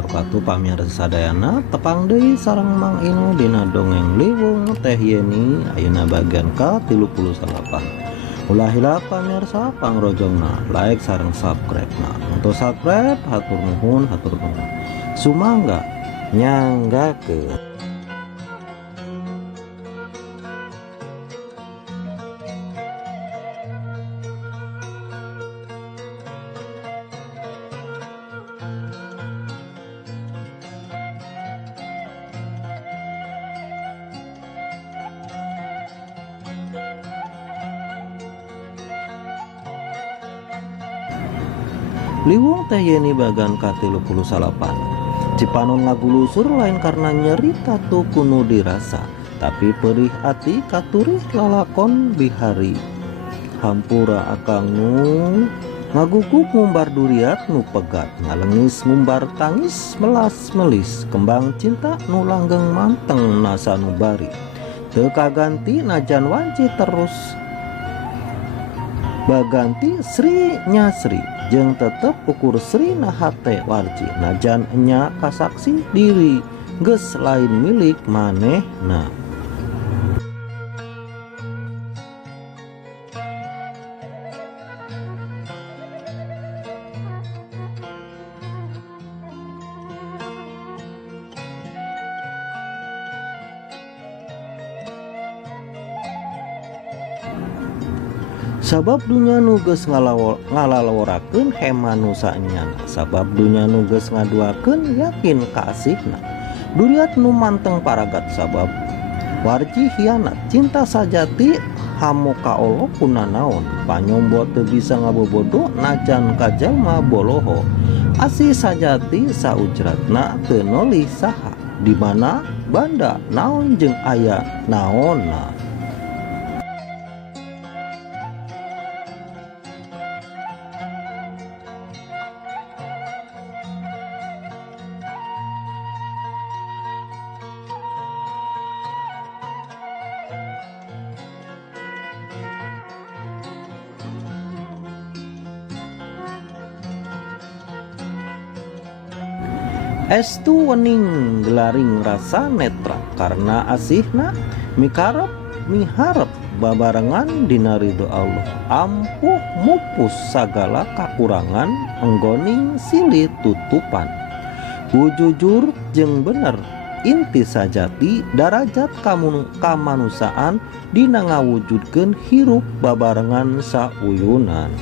wabarakatuh. Pamirsa sadayana tepang deui sareng Mang Inu dina dongeng Liwung Teh Yeni ayeuna bagian ka-38. Ulah hilap pamirsa pangrojongna like sareng subscribe. Untuk subscribe hatur nuhun sumangga nyanggakeun. Liwung Teh Yeni bagan ka-38. Cipanon ngagulusur lain karena nyeri tatu kuno dirasa, tapi perih ati katurih lalakon bihari. Hampura akang nu ngaguguk ngumbar duriat nu pegat, ngalengis ngumbar tangis melas melis, kembang cinta nu langgeng manteng nasa nu bari. Teu kaganti najan wanci terus baganti Sri Nyasri jeung tetep ukur Sri nahate warji najan enya kasaksi diri geus lain milik manehna. Sabab dunya nuges ngalalaworakeun hemanusa nyana, sabab dunya nuges ngaduakeun yakin kasihna. Duriat nu manteng paragat sabab warji hianat, cinta sajati hamu ka Allah punanaon, panyombo teu bisa ngabobodo najan ka jalma boloho. Asih sajati saujratna teu nolih saha, di mana banda naon jeung aya naonna. Estu wening gelaring rasa netra karena asihna miharep babarengan dina ridho Allah, ampuh mupus sagala kakurangan enggoning silih tutupan. Jujur jeung bener inti sajati darajat kamanusaan dina ngawujudkeun hirup babarengan sauyunan.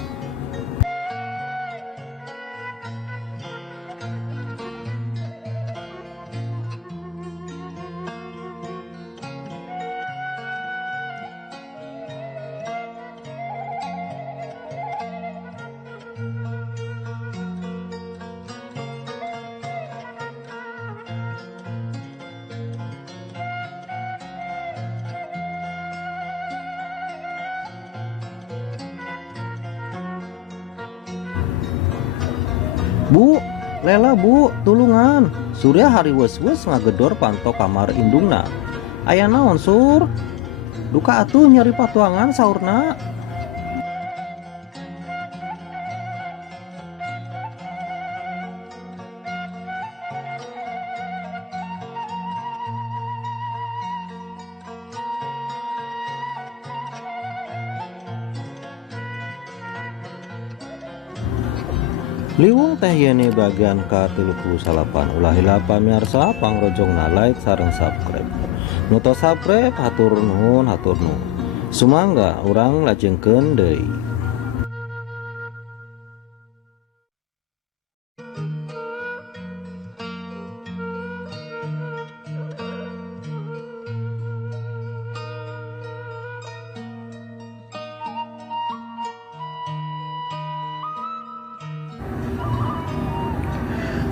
Bu, Lela bu, tulungan. Surya hari wes-wes ngagedor panto kamar indungna. Aya naon sur? Duka atuh nyari patuangan saurna. Liwung Teh Yeni bagian ka-38. Ulah hilap pamirsa pangrojongna like sareng subscribe. Nu tos subscribe hatur nuhun. Sumangga urang lajengkeun deui.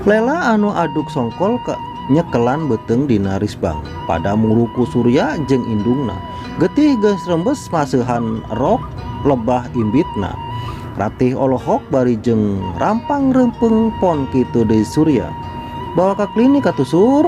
Lela anu aduk songkol ke nyekelan beteng dina risbang pada muruku Surya jeung indungna getih geus rembes maseuhan rok lebah imbitna. Ratih olohok bari jeung rampang rempeng pon kitu deui Surya. Bawa ka klinik atuh sur.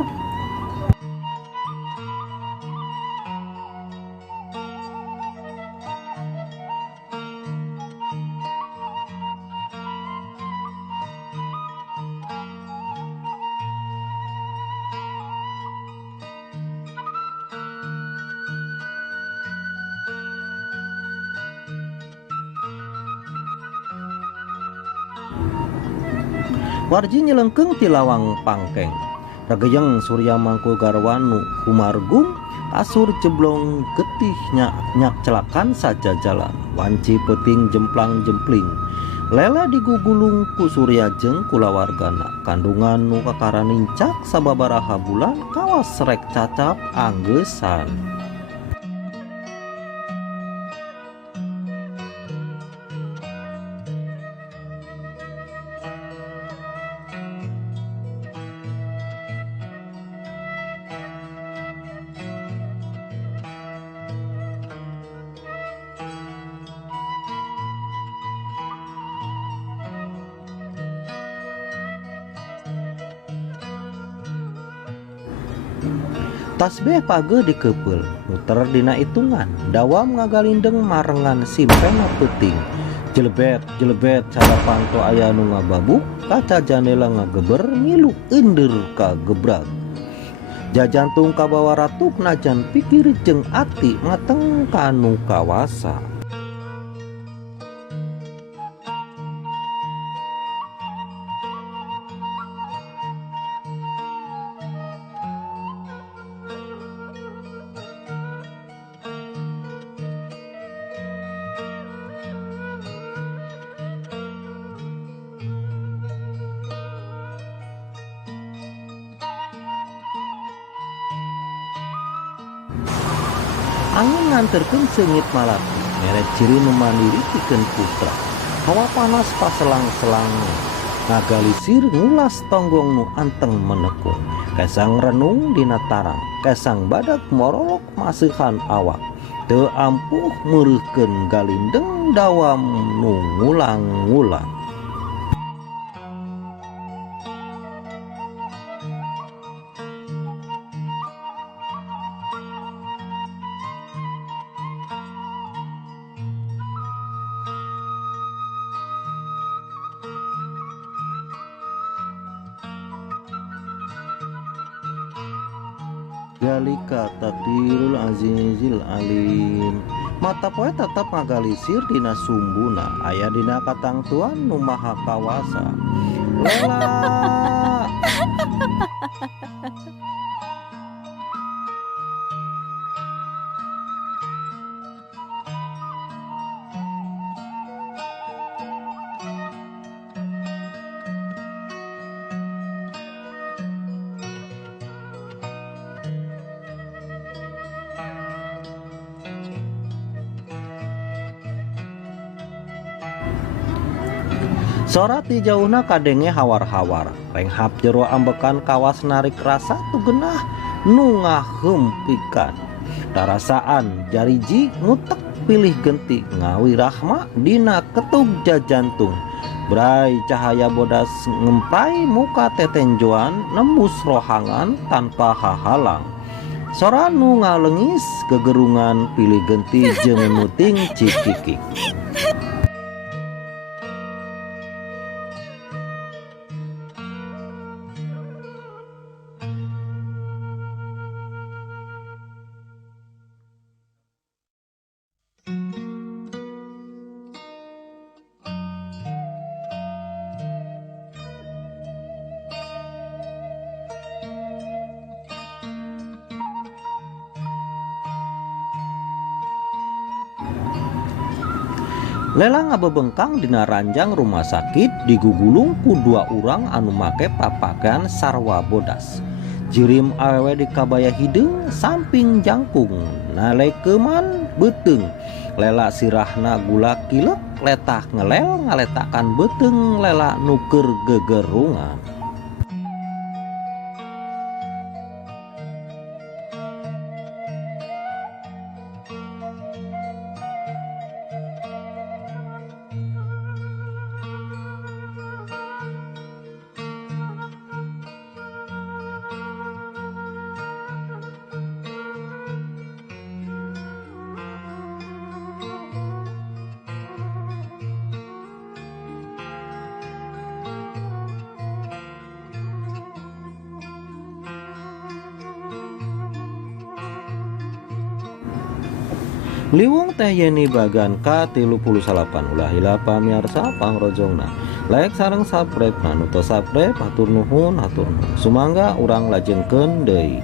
Warji nyelengkeng ti lawang pangkeng. Ragejeng Surya Mangku Garwanu Humargum kasur jeblong getih nyak celakan saja jalan. Wanci peting jemplang jempling. Lela digugulung ku Surya jeng kulawargana. Kandungan nu kakaranicak sababaraha bulan kawas rek cacap anggesan. Tasbih page dikeupel muter dina itungan dawam ngagalindeng marengan simpena peuting jelebet jelebet sarapan to aya nu ngababuk kaca jandela ngageber milu ender ka gebrag jajantung kabawa ratuk najan pikir jeung ati mateng kanu kawasa. Angin nganterkeun seungit malati mere ciri nu mandiri pikeun putra. Hawa panas paselang-selang ngagalisir ngulas tonggong nu anteng menekung. Kesang renung dina tarang, kesang badak morolok maseuhan awak. Teu ampuh meureuhkeun galindeng dawam nu ngulang-ngulang. Zalika takdirul azizil alim. Mata poe tetep ngagalisir dina sumbuna aya dina katangtuan nu maha kawasa. Lela Sora ti jauhna kadenge hawar-hawar renghap jero ambekan kawas narik rasa tu genah nu ngahempikan tarasaan jariji ngutek pilih genti ngawi rahma dina ketug jajantung brai cahaya bodas ngemprai muka tetenjoan nembus rohangan tanpa hahalang sora nu ngalengis gegerungan pilih genti jeung muting cikikik. Lela ngabebengkang dina ranjang rumah sakit digugulung ku dua urang anu make papakean sarwa bodas. Jirim awewe di kabaya hideung samping jangkung nalekeuman beuteung. Lela sirahna gula kilek letah ngelel ngaletakan beuteung lela nuker gegerungan. Liwung teh Yeni bagan ka 38 ulah hilapa miarsa pangrojongna like sareng subscribe. Nah nu teu subscribe hatur nuhun sumangga urang lajengkeun deui.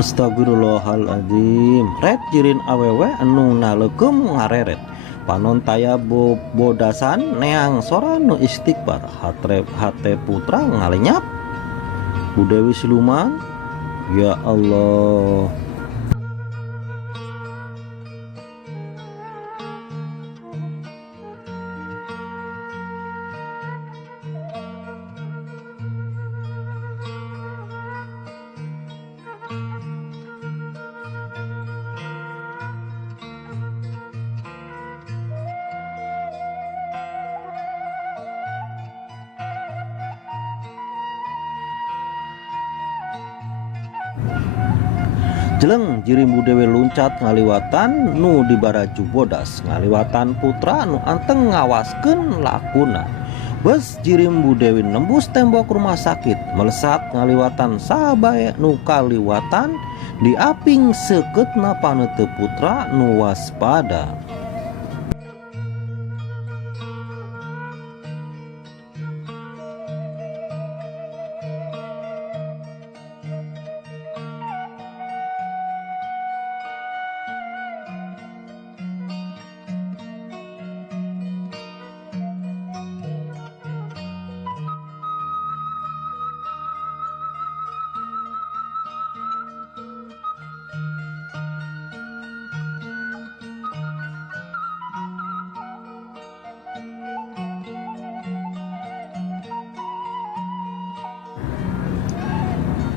Astagfirullahaladzim. Red jirin awewe anu nalekem ngareret panon taya bodasan neang sora nu istighfar hate putra ngalenyap Bu Dewi siluman. Ya Allah. Jeleng jirim Bu Dewi luncat ngaliwatan nu dibaraju bodas ngaliwatan putra nu anteng ngawaskeun lakuna. Bes jirim Bu Dewi nembus tembok rumah sakit melesat ngaliwatan sahabae nu kaliwatan diaping sekeutna paneuteut putra nu waspada.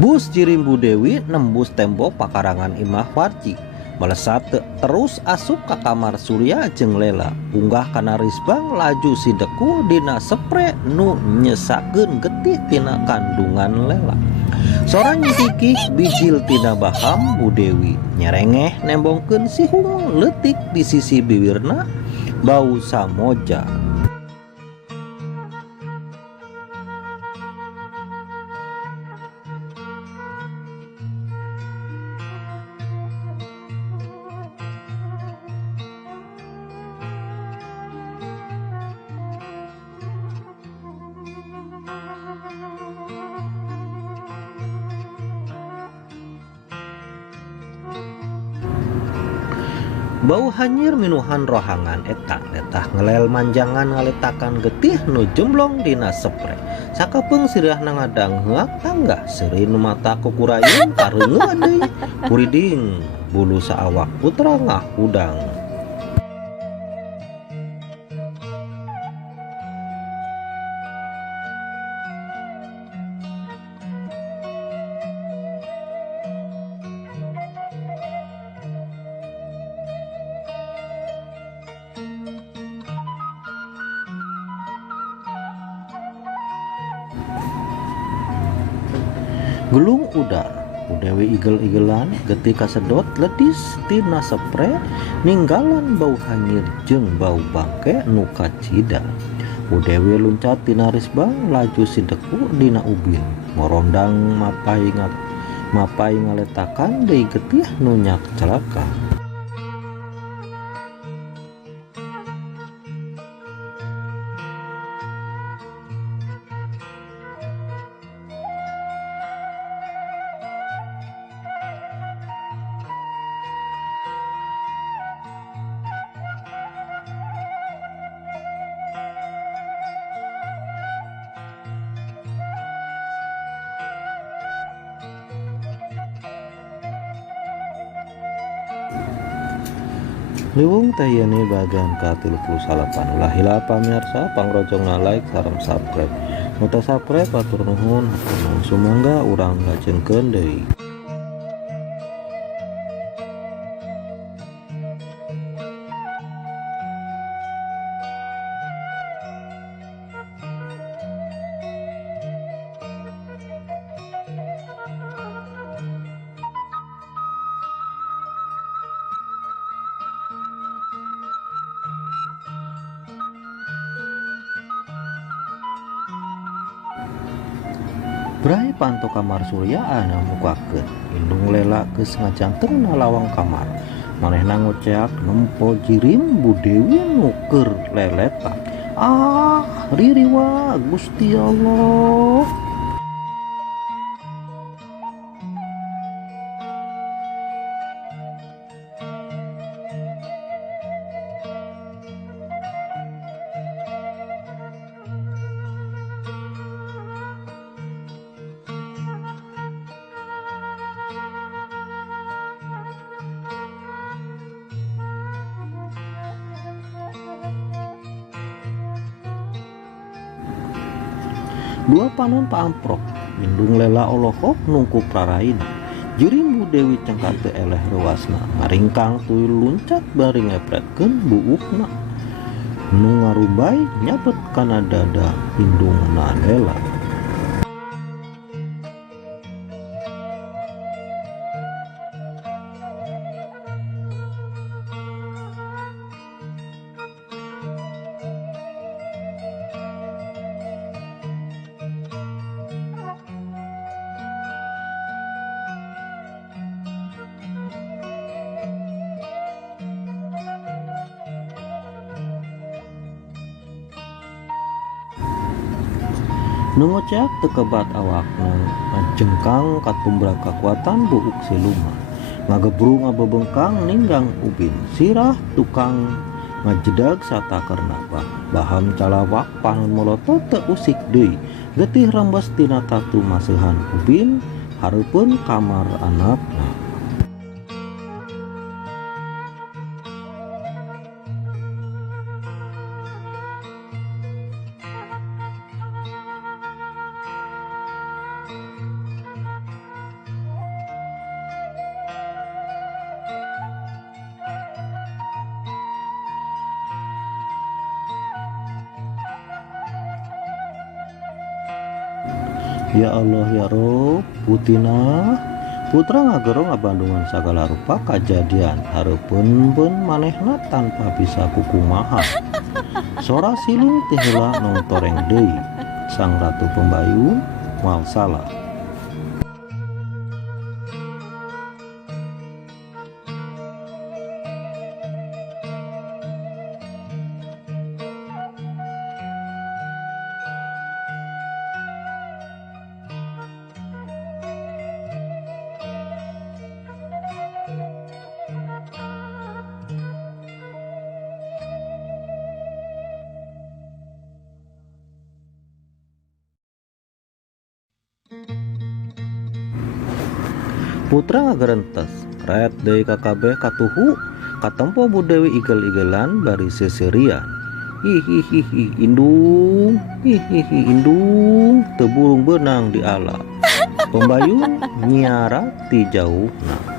Bus jirim Bu Dewi nembus tembok pakarangan Imah Warji melesat terus asup ka kamar Surya jeung Lela. Unggah kana risbang laju si Deku dina spre nu nyesakeun getih tina kandungan Lela. Sora nyikik bijil tina baham Bu Dewi nyerengeh nembongkeun si Hung leutik di sisi bibirna bau samoja. Bau hanyir minuhan rohangan eta letah ngelel manjangan ngaletakan getih nu jemblong dina spre. Sakapeung sirahna ngadang heak tanggah seuri nu mata kukurayun kareungeun deui kuriding bulu saawak putra ngahudang. Gelung udar Bu Dewi igel-igelan getih kasedot ledis tina spre ninggalan bau hanyir jeung bau bangke nu kacida. Bu Dewi luncat tina risbang laju si Deku dina ubin ngorondang mapai ngaletakan deui getih nu nyak celaka. Liwung tayani bagian ke-38 ulah hilap pamirsa pangrojongna like sareng subscribe. Nu teu subscribe atur nuhun hatur sumangga urang ngajengkeun deui. Bray panto kamar suryaan mukakeun indung lela geus ngajangkeun lawang kamar manehna ngoceak nempo jirim Bu Dewi nu keur leletak. Ah ririwa Gusti Allah. Dua panon paamprok indung lela olohok nungku praraina jirim Bu Dewi cengkat teu eleh rewasna ngaringkang tuyul luncat bari ngepretkeun buukna nu ngarubai nyabet kana dada indungna lela. Nu ngoceak teu kebat awakna ngajengkang katumbra kakuatan buuk siluma ngagebrung ngabebengkang ninggang ubin sirah tukang ngajedag sataker nabah baham calawak panon molotot teu usik deui getih rembes tina tatu maseuhan ubin hareupeun kamar anakna. Ya Allah ya Rob, putina putra ngagerong ngabandungan sagala rupa kajadian hareupeun manehna tanpa bisa kukumaha. Sora silung teh heula nongtoreng deui. Sang Ratu Pembayun moal salah. Putra ngagerentes ret deui ka kabeh katuhu katempo Bu Dewi igel-igelan bari seserian. Hihihi indung, hihihi indung, teu burung beunang di ala. Pembayun nyiara ti jauhna.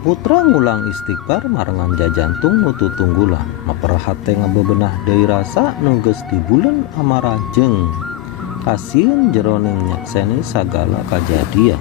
Putra ngulang istighfar marengan jajantung nu tutunggulan maperhate ngabebenah deui rasa nu geus tibuleun amarah jeung kasieun jeroning nyakseni sagala kajadian.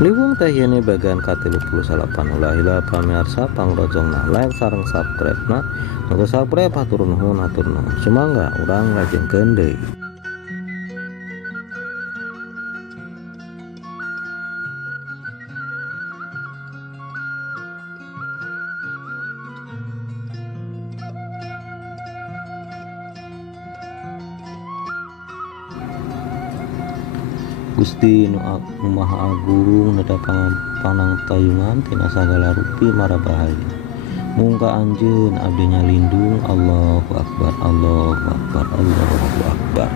Liwung teh yeuni bagian ka-38 ulah ila pamirsa pangrojongna like sareng subscribe-na nu subscribe hatur nuhun sumangga urang lajengkeun deui. Gusti nu Maha Agung nedapang panang tayungan tina sagala rupi marabahaya Mungka anjeun abdinya lindung. Allahu Akbar, Allahu Akbar, Allahu Akbar.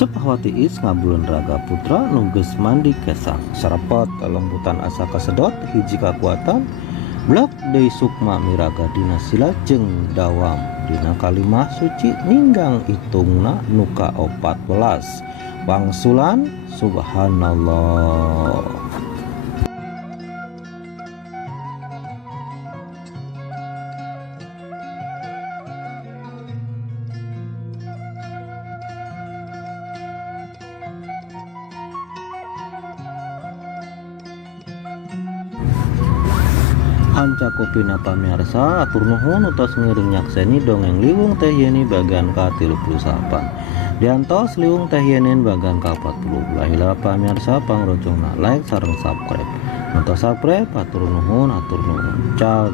Cep hawatiis ngabulun raga putra nuges mandi kesang sarepot lembutan asa kasedot hiji kakuatan blak deui sukma miraga dina sila jeung dawam dina kalimah suci ninggang itungna nuka 14 wangsulan subhanallah. Anca kopina pamirsa, atur nuhun utos ngiring nyakseni dongeng liwung teh yeni bagian ka-38. Diantos liwung teh yenin bagian ka-40. Lahila pamirsa pangrojongna like sareng subscribe. Untuk subscribe atur nuhun cag.